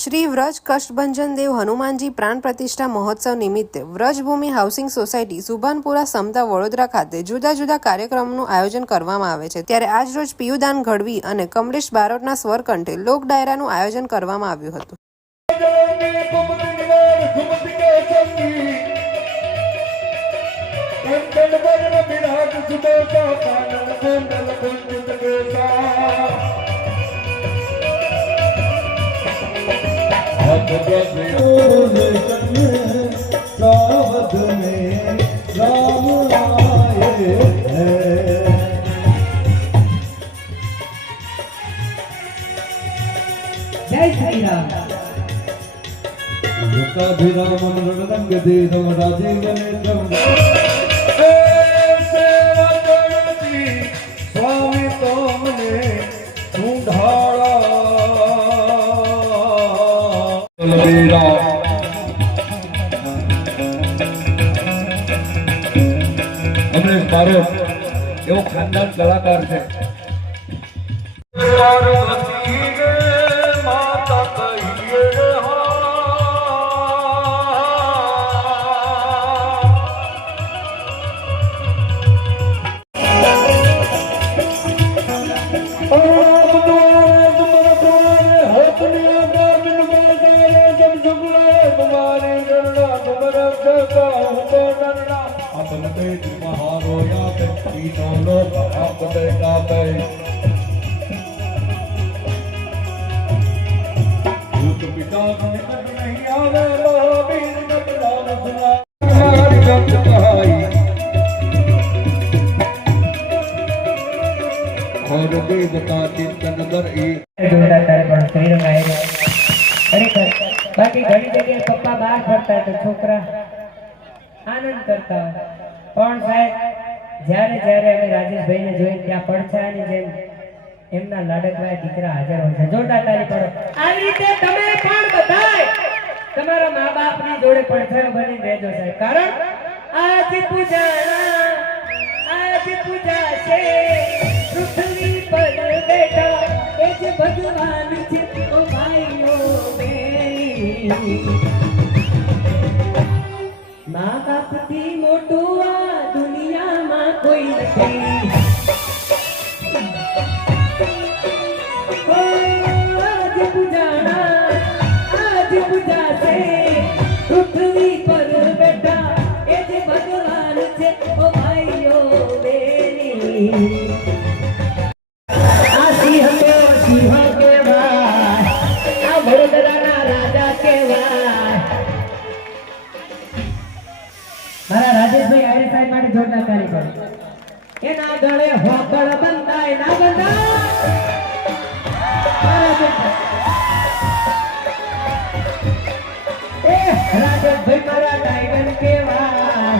શ્રી વ્રજ કષ્ટભંજન દેવ હનુમાનજી પ્રાણ પ્રતિષ્ઠા મહોત્સવ નિમિત્તે વ્રજભૂમિ હાઉસિંગ સોસાયટી સુભાનપુરા સમતા વડોદરા ખાતે જુદા જુદા કાર્યક્રમનું આયોજન કરવામાં આવે છે। ત્યારે આજરોજ પિયુદાન ગઢવી અને કમલેશ બારોટના સ્વરકંઠે લોક ડાયરાનું આયોજન કરવામાં આવ્યું હતું। जय श्री राम। रंग दे राजीव स्वामी तोमने ढूंढाड़ा हमने मारो एवं खानदान कलाकार है। बाकी घणी जगह पप्पा बाहर फरता है तो छोकरा आनंद करता है। पण साहेब જ્યારે જ્યારે અમે રાજેશભાઈને જોઈને ત્યાં પડછાયાની જેમ એમના લાડકવાય દીકરા હાજર હોય છે। જોરદાર તાળી પાડો। આવી રીતે તમે પણ બધાય તમારા મા-બાપની જોડે પડછાયો બની રહેજો સાહેબ, કારણ આજ પૂજા છે પૃથ્વી પર બેઠા એ જ ભગવાન છે ઓ ભાઈઓ મા બાપથી મોટું આ દુનિયામાં કોઈ નથી। આજ પૂજા છે પૃથ્વી પર બેઠા એ જ ભગવાન છે ઓ ભાઈઓ બેની। આ સિંહ કહેવાય, આ વડોદરાના રાજા કહેવાય। મારા રાજેશભાઈ આયરે સાહેબ માટે જોરદાર તાળી પાડો। એના ગળે હોકળ બંધાય ના બંધાય એ રાજેશભાઈ મારા ટાઈગર કહેવાય,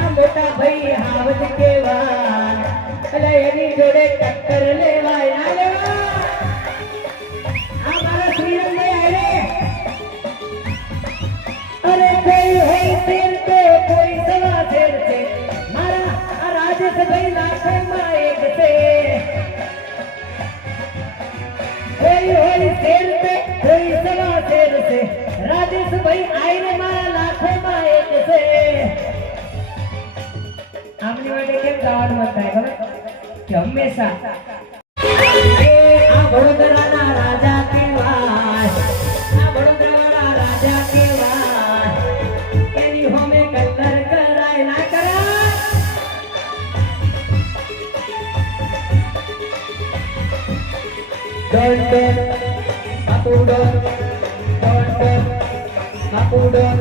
આ મોટા ભાઈ હાવજ કહેવાય, એટલે એની જોડે ટક્કર લેવાય ના લેવાય। આ મારા શ્રીરંગભાઈ આયરે અરે કોઈ હોય શેર તો કોઈ સવા શેર છે, મારા આ રાજેશભાઈ લાખોમાં એક છે। કોઈ હોય શેર તો કોઈ સવા શેર છે, રાજેશભાઈ આઈને મારા લાખોમાં એક છે। આમની માટે કેમ ગાવાનું મત થાય ખબર કે હંમેશા આ વડોદરાના રાજા કહેવાય, આ વડોદરાવાળા રાજા કહેવાય, એની હોમે કતર કરાય ના કરાય। ડન ડન બાપુ ડન ડન ડન બાપુ ડન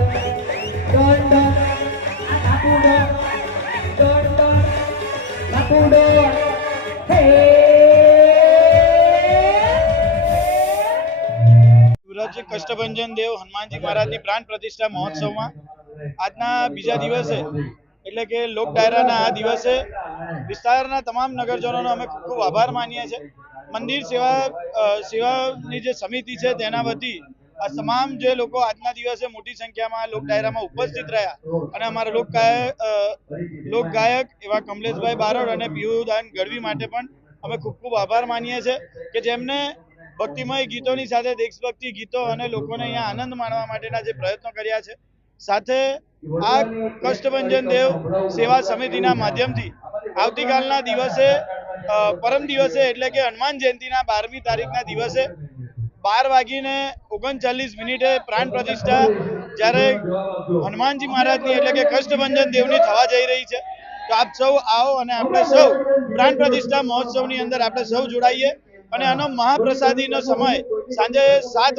ડન ડન આ બાપુ ડન ડન ડન બાપુ ડન હે। વ્રજ કષ્ટભંજન દેવ હનુમાનજી મહારાજની પ્રાણ પ્રતિષ્ઠા મહોત્સવમાં આજના બીજા દિવસે એટલે કે લોક ડાયરાના આ દિવસે વિસ્તારના તમામ નગરજનોનો અમે ખૂબ ખૂબ આભાર માનીએ છીએ। મંદિર સેવાની જે સમિતિ છે તેના વતી આ તમામ જે લોકો આજના દિવસે મોટી સંખ્યામાં લોક ડાયરામાં ઉપસ્થિત રહ્યા અને અમારા લોક ગાયક એવા કમલેશભાઈ બારોટ અને પિયુદાન ગઢવી માટે પણ અમે ખૂબ ખૂબ આભાર માનીએ છીએ કે જેમને ભક્તિમય ગીતોની સાથે દેશભક્તિ ગીતો અને લોકોને અહીંયા આનંદ માણવા માટેના જે પ્રયત્નો કર્યા છે, સાથે આ કષ્ટભંજન દેવ સેવા સમિતિના માધ્યમથી આવતીકાલના દિવસે પરમ દિવસે એટલે કે હનુમાન જયંતિના 12મી તારીખના દિવસે 12:39 પ્રાણ પ્રતિષ્ઠા જ્યારે હનુમાનજી મહારાજની એટલે કે કષ્ટભંજન દેવની થવા જઈ રહી છે, તો આપ સૌ આવો અને આપણે સૌ પ્રાણ પ્રતિષ્ઠા મહોત્સવની અંદર આપણે સૌ જોડાઈએ અને આનો મહાપ્રસાદીનો સમય સાંજે 7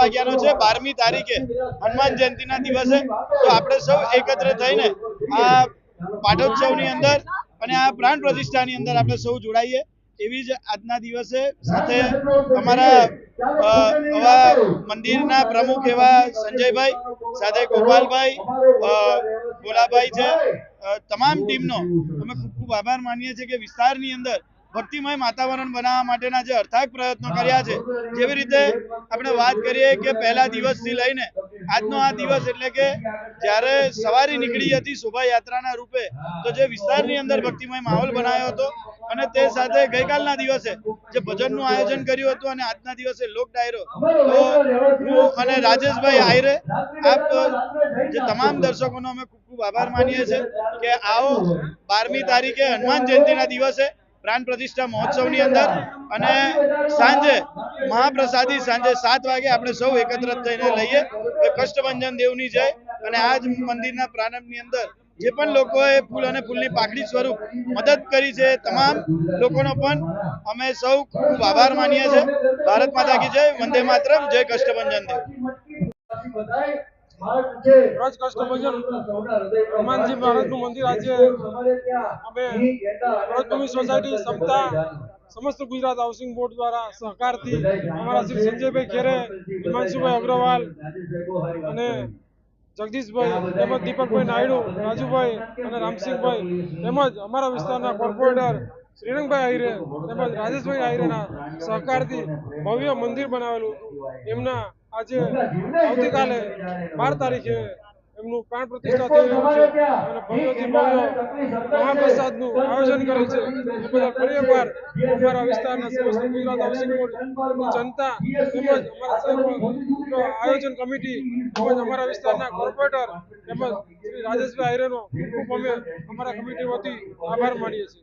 વાગ્યાનો છે 12મી તારીખે હનુમાન જયંતિના દિવસે। તો આપણે સૌ એકત્ર થઈને આ પાટોત્સવની અંદર અને આ પ્રાણ પ્રતિષ્ઠાની અંદર આપણે સૌ જોડાઈએ એવી જ આજના દિવસે સાથે અમારા મંદિરના પ્રમુખ એવા સંજયભાઈ, સાથે ગોપાલભાઈ, ભોલાભાઈ છે, તમામ ટીમનો અમે ખૂબ ખૂબ આભાર માનીએ છીએ કે વિસ્તારની અંદર ભક્તિમય વાતાવરણ બનાવવા માટેના જે અર્થાક પ્રયત્નો કર્યા છે। જેવી રીતે આપણે વાત કરીએ કે પહેલા દિવસથી લઈને આજનો આ દિવસ એટલે કે જ્યારે સવારી નીકળી હતી શોભાયાત્રાના રૂપે, તો જે વિસ્તારની અંદર ભક્તિમય માહોલ બનાવ્યો હતો અને તે સાથે ગઈકાલના દિવસે જે ભજનનું આયોજન કર્યું હતું અને આજના દિવસે લોક ડાયરો, તો હું અને રાજેશભાઈ આહિરે આપ જે તમામ દર્શકોનો અમે ખૂબ ખૂબ આભાર માનીએ છીએ કે આવો 12મી તારીખે હનુમાન જયંતિના દિવસે પ્રાણ પ્રતિષ્ઠા મહોત્સવની અંદર અને સાંજે મહાપ્રસાદી સાંજે 7 વાગે આપણે સૌ એકત્ર થઈને લઈએ કષ્ટભંજન દેવની જય। અને આજ મંદિરના પ્રારંભની અંદર જે પણ લોકોએ ફૂલ અને ફૂલની પાકડી સ્વરૂપ મદદ કરી છે, તમામ લોકોનો પણ અમે સૌ ખૂબ આભાર માનીએ છીએ। ભારત માતા કી જય, વંદે માતરમ, જય કષ્ટભંજન દેવ। વ્રજ કષ્ટભંજન હનુમાનજી મહારાજનું મંદિર આજે અમે વ્રજભૂમિ સોસાયટી સમતા સમસ્ત ગુજરાત હાઉસિંગ બોર્ડ દ્વારા સહકારથી અમારા શ્રી સંજયભાઈ ખેરે, હિમાંશુભાઈ અગ્રવાલ અને જગદીશભાઈ તેમજ દીપકભાઈ નાયડુ, રાજુભાઈ અને રામસિંહભાઈ તેમજ અમારા વિસ્તારના કોર્પોરેટર શ્રીરંગભાઈ આહિરે તેમજ રાજેશભાઈ આહિરેના સહકારથી ભવ્ય મંદિર બનાવેલું હતું। એમના આજે આવતીકાલે 12 તારીખે એમનું પ્રાણ પ્રતિષ્ઠા થઈ રહ્યું છે અને ભવ્યથી ભવ્ય મહાપ્રસાદનું આયોજન કરેલ છે। એ બદલ ફરી એકવાર અમારા વિસ્તારના સમસ્ત ગુજરાત હાઉસિંગ બોર્ડની જનતા તેમજ અમારા આયોજન કમિટી તેમજ અમારા વિસ્તારના કોર્પોરેટર તેમજ શ્રી રાજેશભાઈ આહિરેનો ખૂબ અમે અમારા કમિટી વતી આભાર માનીએ છીએ।